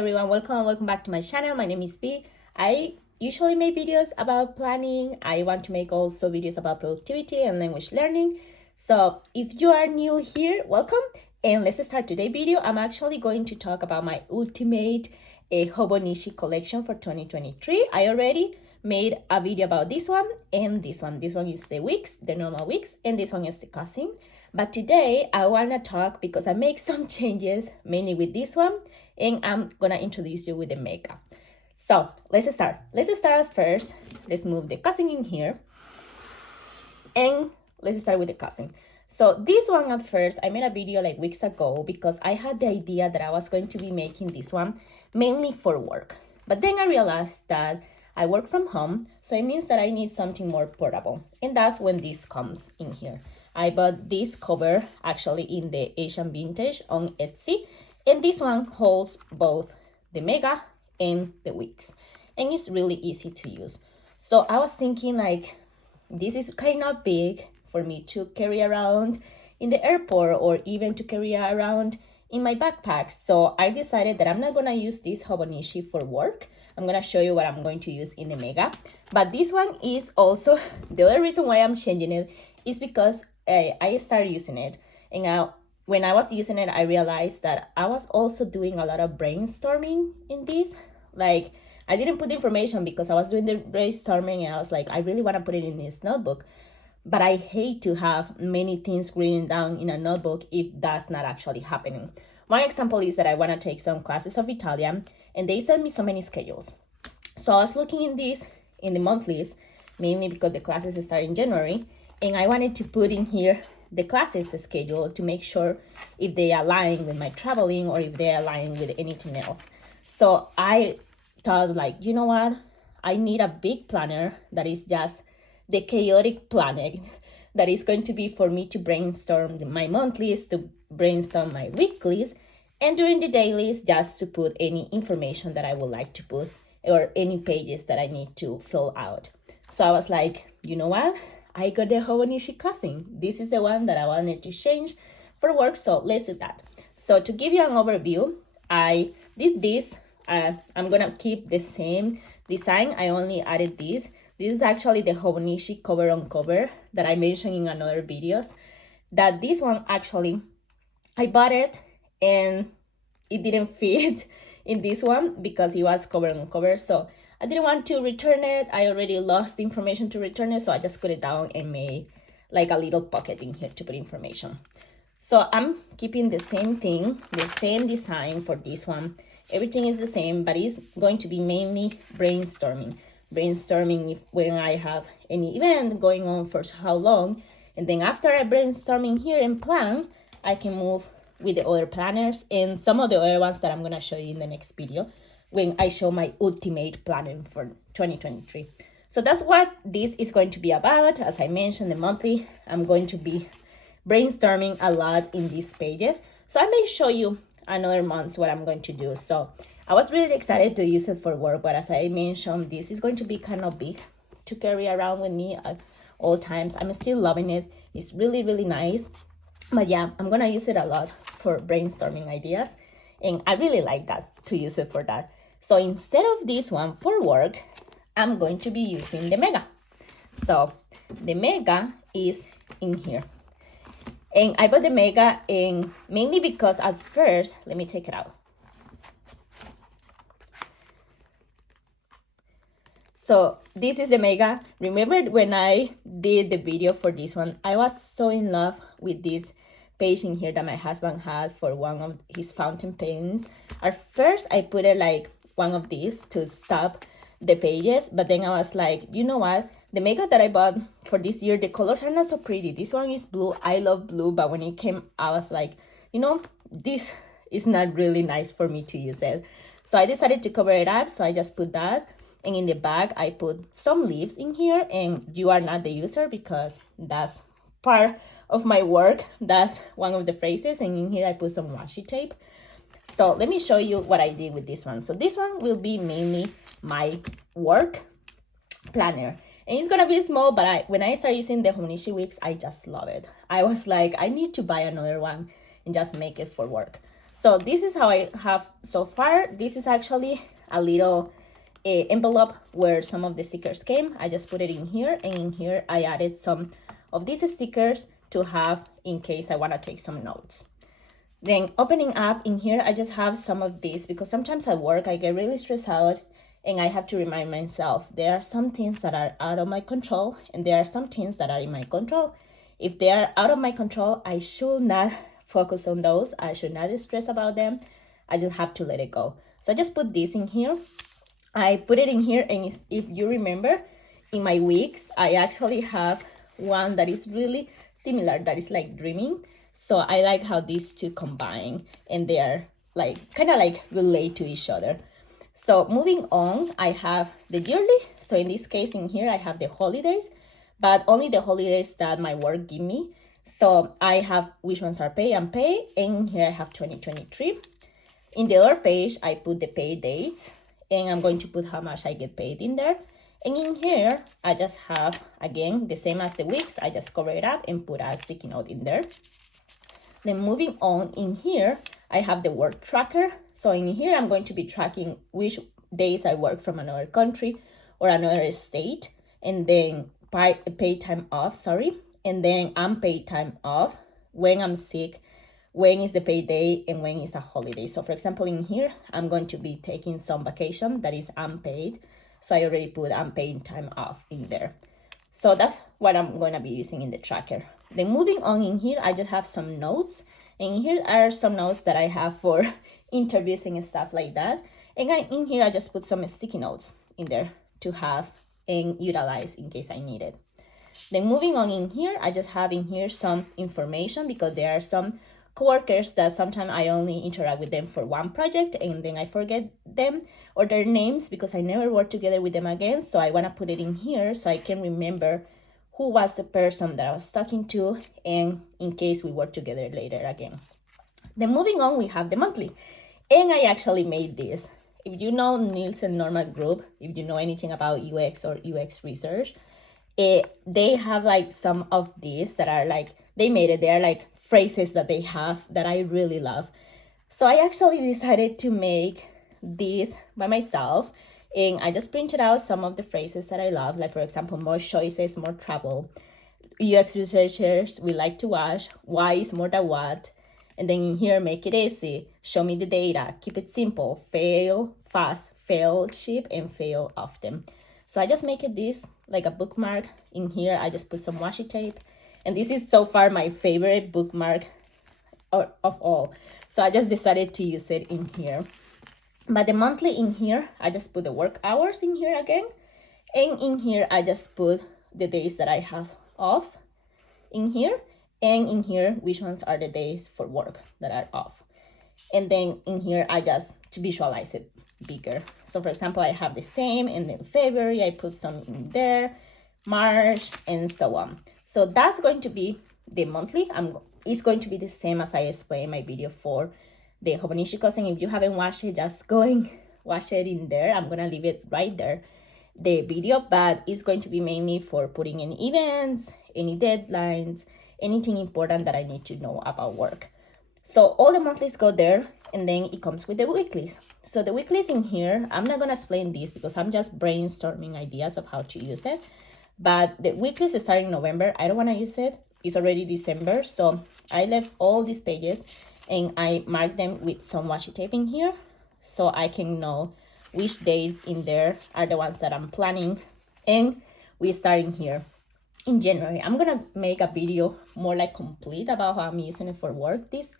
everyone, welcome back to my channel. My name is B. I usually make videos about planning. I want to make also videos about productivity and language learning. So if you are new here, welcome, and let's start today's video. I'm actually going to talk about my ultimate Hobonichi collection for 2023. I already made a video about this one and this one. This one is the weeks, the normal weeks, and this one is the cousin. But today I want to talk because I make some changes mainly with this one, and I'm gonna introduce you with the Mega. So let's start. Let's start first. Let's move the cousin in here, and let's start with the cousin. So this one at first, I made a video like weeks ago because I had the idea that I was going to be making this one mainly for work. But then I realized that I work from home, so it means that I need something more portable. And that's when this comes in here. I bought this cover actually in the Asian Vintage on Etsy. And this one holds both the Mega and the Weeks. And it's really easy to use. So I was thinking like, this is kind of big for me to carry around in the airport or even to carry around in my backpack. So I decided that I'm not gonna use this Hobonichi for work. I'm gonna show you what I'm going to use in the Mega. But this one is also, the other reason why I'm changing it is because I started using it. And when I was using it, I realized that I was also doing a lot of brainstorming in this. Like, I didn't put the information because I was doing the brainstorming and I was like, I really want to put it in this notebook. But I hate to have many things written down in a notebook if that's not actually happening. One example is that I want to take some classes of Italian and they send me so many schedules. So I was looking in this, in the monthlies, mainly because the classes start in January. And I wanted to put in here the classes schedule to make sure if they align with my traveling or if they align with anything else. So I thought like, you know what? I need a big planner that is just the chaotic planner that is going to be for me to brainstorm my monthlies, to brainstorm my weeklies, and during the dailies just to put any information that I would like to put or any pages that I need to fill out. So I was like, you know what? I got the Hobonichi Cousin. This is the one that I wanted to change for work, so let's do that. So to give you an overview, I did this. I'm gonna keep the same design. I only added this. This is actually the Hobonichi cover on cover that I mentioned in another videos. That this one actually, I bought it and it didn't fit in this one because it was cover on cover. So I didn't want to return it. I already lost the information to return it. So I just put it down and made like a little pocket in here to put information. So I'm keeping the same thing, the same design for this one. Everything is the same, but it's going to be mainly brainstorming. Brainstorming when I have any event going on for how long. And then after I brainstorming here and plan, I can move with the other planners and some of the other ones that I'm going to show you in the next video when I show my ultimate planning for 2023. So that's what this is going to be about. As I mentioned, the monthly, I'm going to be brainstorming a lot in these pages. So I may show you another month what I'm going to do. So I was really excited to use it for work, but as I mentioned, this is going to be kind of big to carry around with me at all times. I'm still loving it. It's really, really nice. But yeah, I'm going to use it a lot for brainstorming ideas. And I really like that, to use it for that. So instead of this one for work, I'm going to be using the Mega. So the Mega is in here. And I bought the Mega mainly because at first, let me take it out. So this is the Mega. Remember when I did the video for this one, I was so in love with this page in here that my husband had for one of his fountain pens. At first, I put it like one of these to stop the pages, but then I was like, you know what? The Mega that I bought for this year, the colors are not so pretty. This one is blue. I love blue, but when it came, I was like, you know, this is not really nice for me to use it. So I decided to cover it up, so I just put that. And in the back, I put some leaves in here, and you are not the user because that's part of my work. That's one of the phrases, and in here I put some washi tape. So let me show you what I did with this one. So this one will be mainly my work planner. And it's gonna be small, but when I start using the Hobonichi Weeks, I just love it. I was like, I need to buy another one and just make it for work. So this is how I have so far. This is actually a little envelope where some of the stickers came. I just put it in here, and in here I added some of these stickers to have in case I want to take some notes. Then opening up in here, I just have some of these because sometimes at work I get really stressed out and I have to remind myself there are some things that are out of my control and there are some things that are in my control. If they are out of my control, I should not focus on those. I should not stress about them. I just have to let it go. So I just put this in here. I put it in here, and if you remember, in my weeks, I actually have one that is really similar, that is like dreaming. So I like how these two combine, and they are like kind of like relate to each other. So moving on, I have the yearly. So in this case in here, I have the holidays, but only the holidays that my work give me. So I have which ones are pay and pay, and here I have 2023. In the other page, I put the pay dates, and I'm going to put how much I get paid in there. And in here, I just have, again, the same as the weeks. I just cover it up and put a sticky note in there. Then moving on, in here, I have the work tracker. So in here, I'm going to be tracking which days I work from another country or another state, and then paid time off, and then unpaid time off, when I'm sick, when is the payday, and when is a holiday. So for example, in here, I'm going to be taking some vacation that is unpaid. So I already put unpaid time off in there. So that's what I'm going to be using in the tracker. Then moving on in here, I just have some notes. And here are some notes that I have for interviews and stuff like that. And in here, I just put some sticky notes in there to have and utilize in case I need it. Then moving on in here, I just have in here some information because there are some coworkers that sometimes I only interact with them for one project and then I forget them or their names because I never work together with them again. So I want to put it in here so I can remember who was the person that I was talking to, and in case we work together later again. Then moving on, we have the monthly. And I actually made this. If you know Nielsen Normal Group, if you know anything about UX or UX research, they have like some of these that are like, they made it, they are like phrases that they have that I really love. So I actually decided to make this by myself, and I just printed out some of the phrases that I love, like for example, more choices, more travel. UX researchers, we like to watch, why is more than what, and then in here, make it easy, show me the data, keep it simple, fail fast, fail cheap, and fail often. So I just make it this like a bookmark. In here, I just put some washi tape. And this is so far my favorite bookmark of all. So I just decided to use it in here. But the monthly in here, I just put the work hours in here again. And in here, I just put the days that I have off in here. And in here, which ones are the days for work that are off. And then in here, I just, to visualize it bigger. So for example, I have the same, and then February, I put some in there, March, and so on. So that's going to be the monthly. It's going to be the same as I explained in my video for the Hobonichi Cousin. If you haven't watched it, just go and watch it in there. I'm gonna leave it right there, the video, but it's going to be mainly for putting in events, any deadlines, anything important that I need to know about work. So all the monthlies go there, and then it comes with the weeklies. So the weeklies in here, I'm not gonna explain this because I'm just brainstorming ideas of how to use it. But the weeklies start in November. I don't wanna use it. It's already December. So I left all these pages and I marked them with some washi tape in here so I can know which days in there are the ones that I'm planning. And we start in here in January. I'm gonna make a video more like complete about how I'm using it for work, these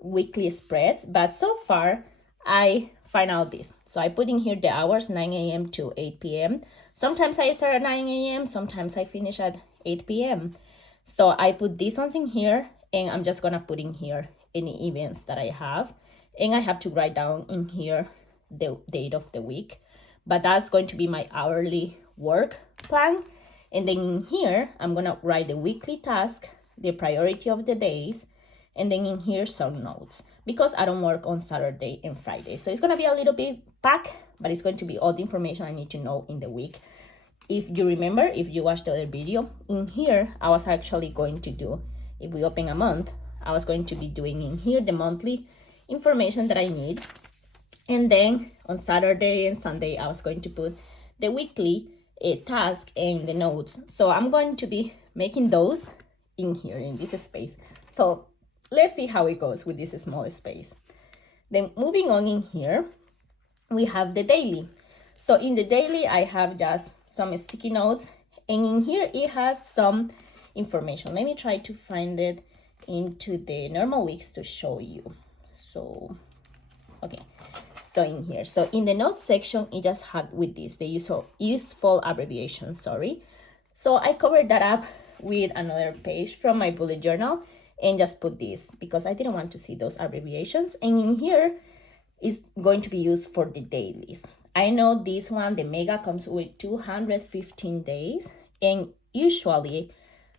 weekly spreads, but so far I find out this. So I put in here the hours, 9 a.m. to 8 p.m. Sometimes I start at 9 a.m. Sometimes I finish at 8 p.m. So I put these ones in here, and I'm just gonna put in here any events that I have, and I have to write down in here the date of the week, but that's going to be my hourly work plan. And then in here, I'm gonna write the weekly task, the priority of the days, and then in here some notes, because I don't work on Saturday and Friday. So it's gonna be a little bit packed, but it's going to be all the information I need to know in the week. If you remember, if you watched the other video, in here, I was actually going to do, if we open a month, I was going to be doing in here the monthly information that I need. And then on Saturday and Sunday, I was going to put the weekly task and the notes. So I'm going to be making those in here in this space. So let's see how it goes with this small space. Then moving on in here, we have the daily. So in the daily, I have just some sticky notes, and in here it has some information. Let me try to find it into the normal weeks to show you. So, okay. So in here, so in the notes section, it just had with this, the useful abbreviation, sorry. So I covered that up with another page from my bullet journal and just put this because I didn't want to see those abbreviations. And in here is going to be used for the dailies. I know this one, the Mega, comes with 215 days, and usually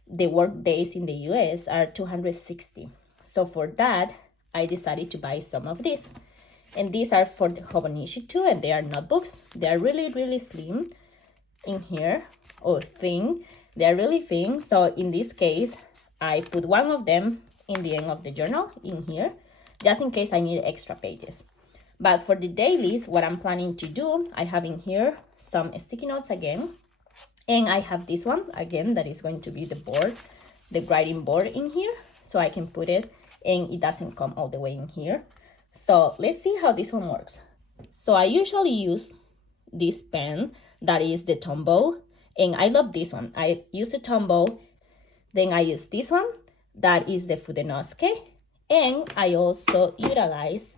the work days in the US are 260. So for that, I decided to buy some of these. And these are for the Hobonichi too, and they are notebooks. They are really, really slim in here, or thin. They are really thin. So in this case, I put one of them in the end of the journal in here, just in case I need extra pages. But for the dailies, what I'm planning to do, I have in here some sticky notes again. And I have this one again, that is going to be the board, the writing board in here. So I can put it, and it doesn't come all the way in here. So let's see how this one works. So I usually use this pen, that is the Tombow, and I love this one. I use the Tombow, then I use this one, that is the Fudenosuke, and I also utilize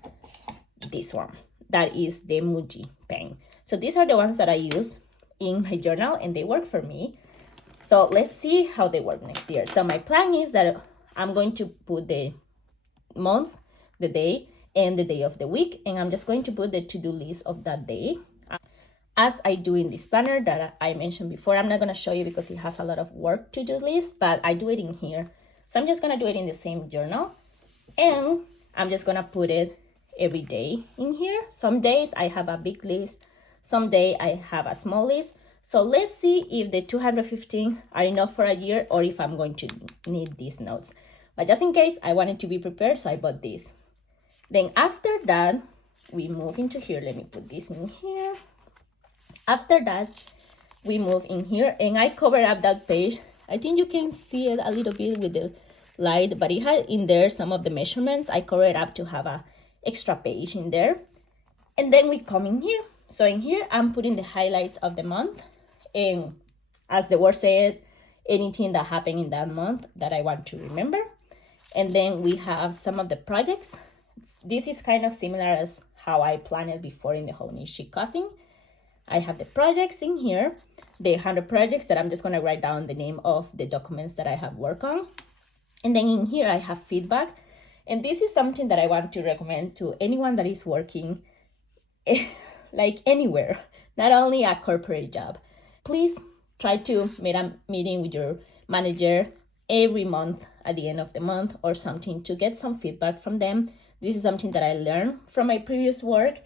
this one, that is the Muji pen. So these are the ones that I use in my journal, and they work for me. So let's see how they work next year. So my plan is that I'm going to put the month, the day, and the day of the week, and I'm just going to put the to-do list of that day as I do in this planner that I mentioned before. I'm not going to show you because it has a lot of work to-do list, but I do it in here. So I'm just going to do it in the same journal, and I'm just going to put it every day in here. Some days I have a big list, some day I have a small list. So let's see if the 215 are enough for a year, or if I'm going to need these notes. But just in case, I wanted to be prepared, so I bought this. Then after that, we move into here. Let me put this in here. After that, we move in here, and I covered up that page. I think you can see it a little bit with the light, but it had in there some of the measurements. I covered up to have a extra page in there. And then we come in here. So in here, I'm putting the highlights of the month. And as the word said, anything that happened in that month that I want to remember. And then we have some of the projects. This is kind of similar as how I planned it before in the Hononichi Cousin. I have the projects in here, the 100 projects that I'm just going to write down the name of the documents that I have worked on. And then in here, I have feedback. And this is something that I want to recommend to anyone that is working like anywhere, not only a corporate job. Please try to make a meeting with your manager every month at the end of the month or something to get some feedback from them. This is something that I learned from my previous work.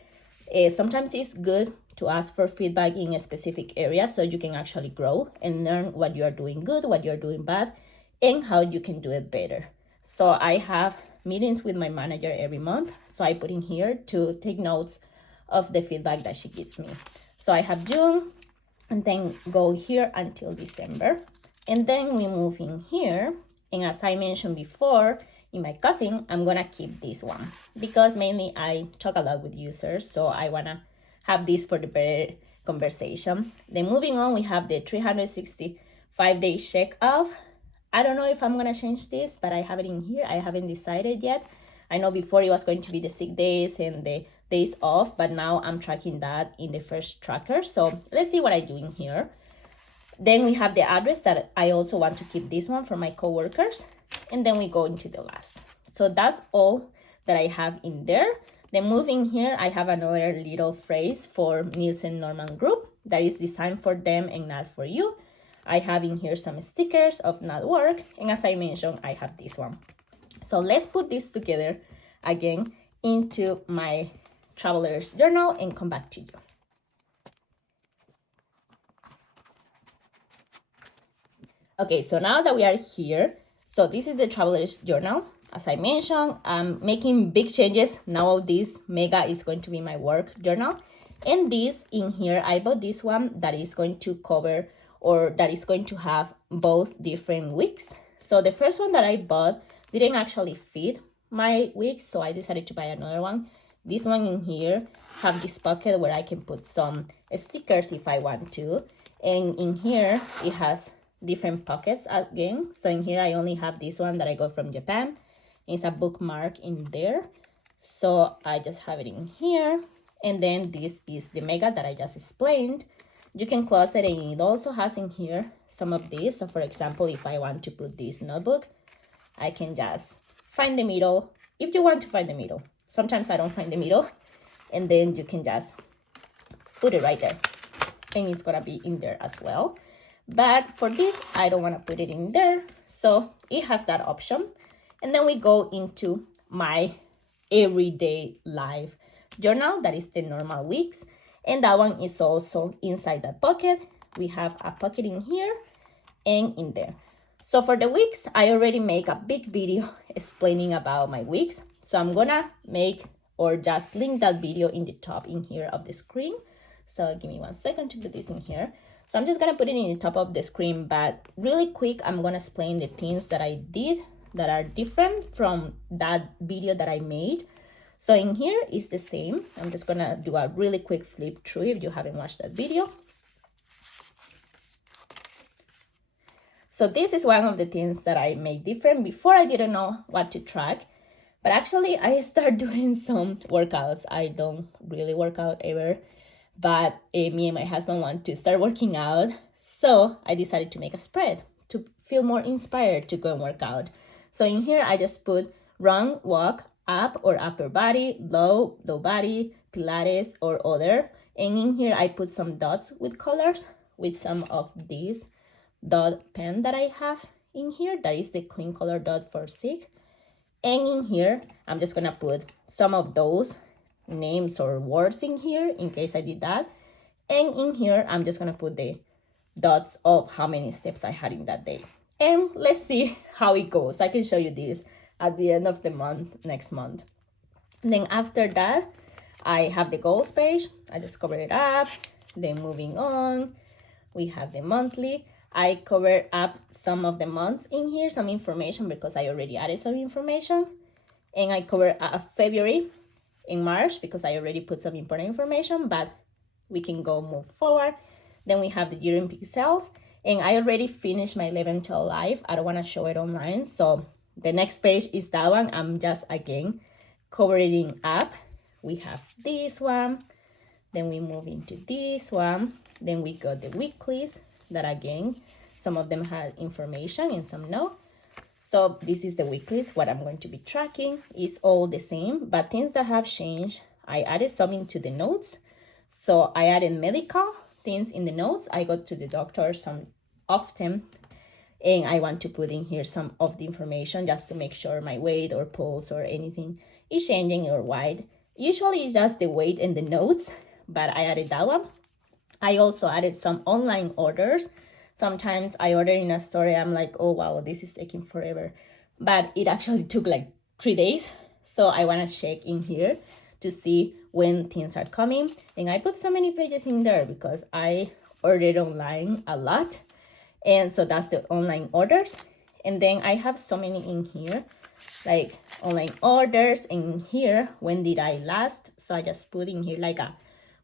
Sometimes it's good to ask for feedback in a specific area so you can actually grow and learn what you are doing good, what you're doing bad, and how you can do it better. So I have meetings with my manager every month. So I put in here to take notes of the feedback that she gives me. So I have June, and then go here until December. And then we move in here. And as I mentioned before, in my cousin, I'm gonna keep this one because mainly I talk a lot with users. So I wanna have this for the better conversation. Then moving on, we have the 365-day check off. I don't know if I'm gonna change this, but I have it in here. I haven't decided yet. I know before it was going to be the sick days and the days off, but now I'm tracking that in the first tracker. So let's see what I do in here. Then we have the address that I also want to keep this one for my coworkers. And then we go into the last. So that's all that I have in there. Then moving here, I have another little phrase for Nielsen Norman Group that is designed for them and not for you. I have in here some stickers of not work. And as I mentioned, I have this one. So let's put this together again into my traveler's journal and come back to you. Okay, so now that we are here, so this is the traveler's journal. as I mentioned, I'm making big changes. Now this Mega is going to be my work journal. And this in here, I bought this one that is going to cover, or that is going to have both different weeks. So the first one that I bought didn't actually fit my weeks, so I decided to buy another one. This one in here have this pocket where I can put some stickers if I want to. And in here, it has different pockets again. So in here, I only have this one that I got from Japan. It's a bookmark in there. So I just have it in here. And then this is the Mega that I just explained. You can close it, and it also has in here some of these. So for example, if I want to put this notebook, I can just find the middle. If you want to find the middle. Sometimes I don't find the middle. And then you can just put it right there. And it's gonna be in there as well. But for this, I don't wanna put it in there. So it has that option. And then we go into my everyday life journal. That is the normal weeks. And that one is also inside that pocket. We have a pocket in here and in there. So for the weeks, I already make a big video explaining about my weeks. So I'm gonna make or just link that video in the top in here of the screen. So give me 1 second to put this in here. So I'm just gonna put it in the top of the screen, but really quick, I'm gonna explain the things that I did that are different from that video that I made. So in here is the same. I'm just gonna do a really quick flip through if you haven't watched that video. So this is one of the things that I made different. Before I didn't know what to track, but actually I started doing some workouts. I don't really work out ever, but me and my husband want to start working out. So I decided to make a spread to feel more inspired to go and work out. So in here, I just put run, walk, up or upper body, low body, Pilates or other. And in here, I put some dots with colors with some of these dot pen that I have in here. That is the clean color dot for SIG. And in here, I'm just gonna put some of those names or words in here in case I did that. And in here, I'm just gonna put the dots of how many steps I had in that day. And let's see how it goes. I can show you this at the end of the month, next month. And then after that, I have the goals page. I just cover it up. Then moving on, we have the monthly. I cover up some of the months in here, some information because I already added some information. And I cover February in March because I already put some important information, but we can go move forward. Then we have the year in pixels. And I already finished my 11 till live. I don't want to show it online. So the next page is that one. I'm just again covering up. We have this one. Then we move into this one. Then we got the weeklies that again, some of them have information and some no. So this is the weeklies. What I'm going to be tracking is all the same, but things that have changed, I added some into the notes. So I added medical things in the notes. I go to the doctor some often, and I want to put in here some of the information just to make sure my weight or pulse or anything is changing or wide. Usually it's just the weight and the notes, but I added that one. I also added some online orders. Sometimes I order in a store and I'm like, oh wow, this is taking forever. But it actually took like 3 days. So I want to check in here to see when things are coming. And I put so many pages in there because I ordered online a lot. And so that's the online orders. And then I have so many in here, like online orders. And here, when did I last? So I just put in here like a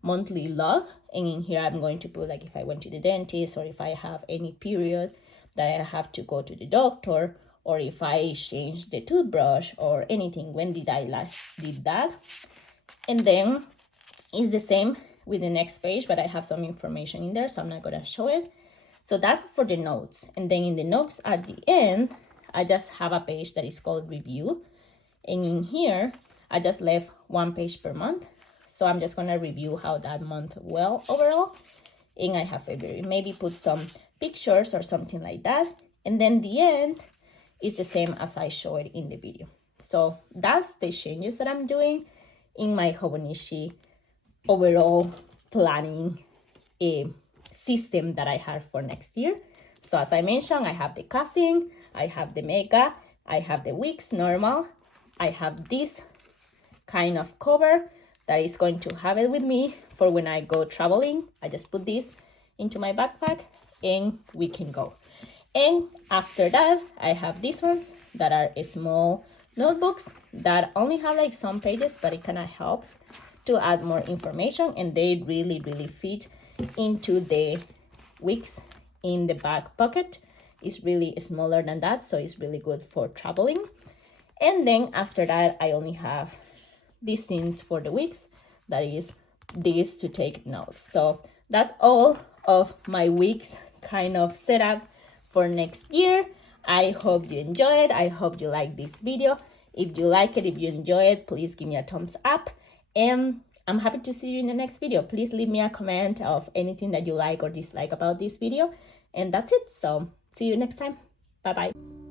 monthly log, and in here I'm going to put like if I went to the dentist or if I have any period that I have to go to the doctor, or if I changed the toothbrush or anything, when did I last did that. And then it's the same with the next page, but I have some information in there, so I'm not gonna show it. So that's for the notes. And then in the notes at the end, I just have a page that is called review, and in here I just left 1 page per month. So I'm just going to review how that month well overall. And I have February. Maybe put some pictures or something like that. And then the end is the same as I showed in the video. So that's the changes that I'm doing in my Hobonichi overall planning system that I have for next year. So as I mentioned, I have the Cousin, I have the Mega, I have the Weeks normal. I have this kind of cover that is going to have it with me for when I go traveling. I just put this into my backpack and we can go. And after that, I have these ones that are small notebooks that only have like some pages, but it kind of helps to add more information, and they really fit into the Weeks in the back pocket. It's really smaller than that, so it's really good for traveling. And then after that, I only have these things for the Weeks, that is this to take notes. So that's all of my Weeks kind of setup for next year. I hope you enjoy it. I hope you like this video. If you like it, if you enjoy it, please give me a thumbs up. And I'm happy to see you in the next video. Please leave me a comment of anything that you like or dislike about this video. And that's it. So see you next time. Bye bye.